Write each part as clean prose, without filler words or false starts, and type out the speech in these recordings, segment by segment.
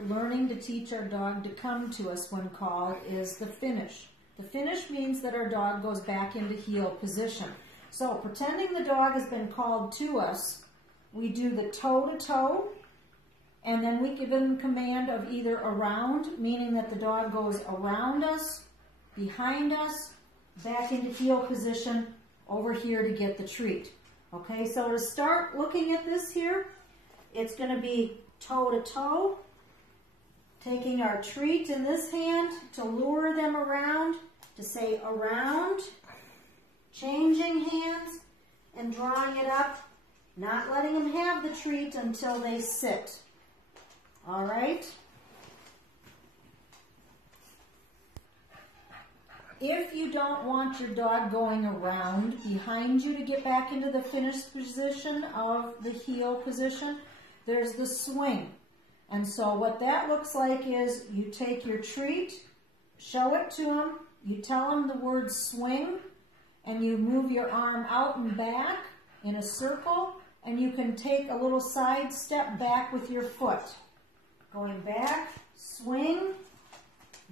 start learning to teach our dog to come to us when called is the finish. The finish means that our dog goes back into heel position. So pretending the dog has been called to us, we do the toe-to-toe, and then we give them command of either around, meaning that the dog goes around us, behind us, back into heel position, over here to get the treat. Okay, so to start looking at this here, it's going to be toe-to-toe, taking our treat in this hand to lure them around, to say around, changing hands, and drawing it up, not letting them have the treat until they sit. All right? If you don't want your dog going around behind you to get back into the finished position of the heel position, there's the swing. And so what that looks like is you take your treat, show it to them, you tell them the word swing, and you move your arm out and back in a circle, and you can take a little side step back with your foot. Going back, swing,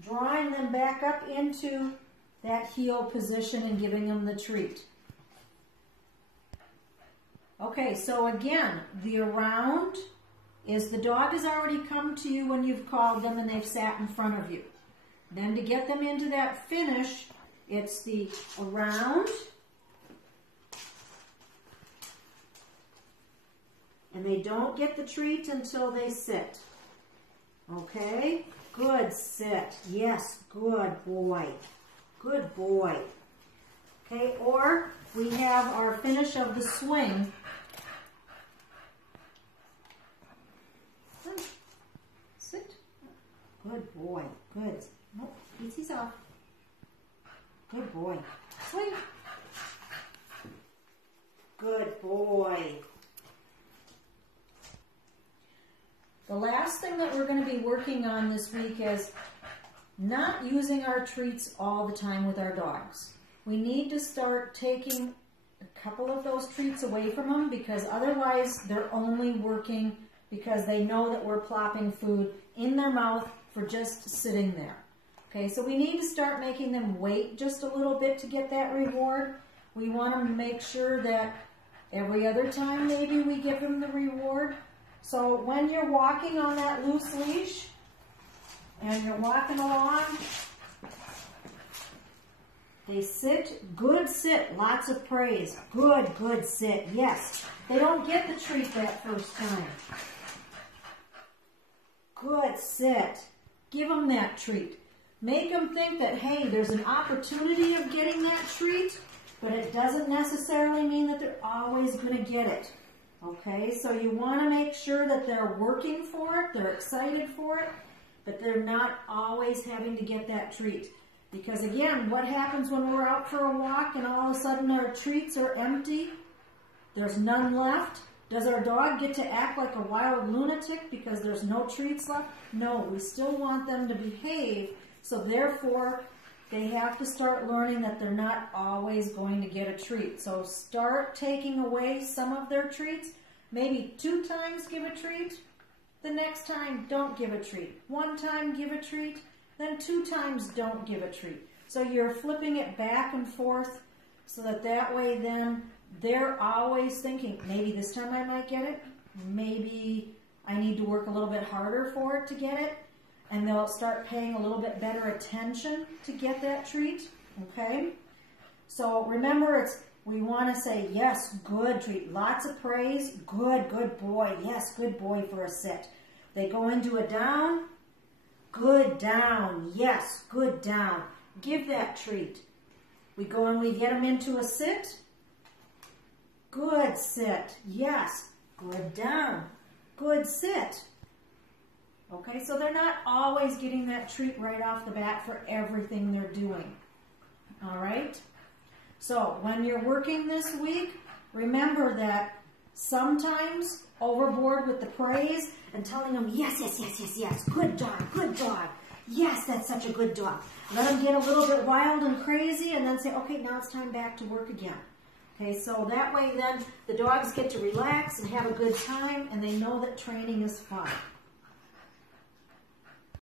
drawing them back up into that heel position and giving them the treat. Okay, so again, the around is the dog has already come to you when you've called them and they've sat in front of you. Then to get them into that finish, it's the around, and they don't get the treat until they sit. Okay, good sit. Yes, good boy. Good boy. Okay, or we have our finish of the swing. Sit. Good boy. Good. Nope, easies off. Good boy. Swing. Good boy. The last thing that we're going to be working on this week is not using our treats all the time with our dogs. We need to start taking a couple of those treats away from them, because otherwise they're only working because they know that we're plopping food in their mouth for just sitting there. Okay, so we need to start making them wait just a little bit to get that reward. We want them to make sure that every other time maybe we give them the reward. So when you're walking on that loose leash and you're walking along, they sit, good sit, lots of praise, good, good sit, yes. They don't get the treat that first time. Good sit, give them that treat. Make them think that, hey, there's an opportunity of getting that treat, but it doesn't necessarily mean that they're always going to get it. Okay, so you want to make sure that they're working for it, they're excited for it, but they're not always having to get that treat. Because again, what happens when we're out for a walk and all of a sudden our treats are empty? There's none left. Does our dog get to act like a wild lunatic because there's no treats left? No, we still want them to behave, so therefore they have to start learning that they're not always going to get a treat. So start taking away some of their treats. Maybe 2 times give a treat. The next time, don't give a treat. 1 time, give a treat. Then 2 times, don't give a treat. So you're flipping it back and forth so that way then they're always thinking, maybe this time I might get it. Maybe I need to work a little bit harder for it to get it. And they'll start paying a little bit better attention to get that treat, okay? So remember, we want to say, yes, good treat, lots of praise, good, good boy, yes, good boy for a sit. They go into a down, good down, yes, good down. Give that treat. We go and we get them into a sit, good sit, yes, good down, good sit. Okay, so they're not always getting that treat right off the bat for everything they're doing. All right? So when you're working this week, remember that sometimes overboard with the praise and telling them, yes, yes, yes, yes, yes, good dog, yes, that's such a good dog. Let them get a little bit wild and crazy and then say, okay, now it's time back to work again. Okay, so that way then the dogs get to relax and have a good time and they know that training is fun.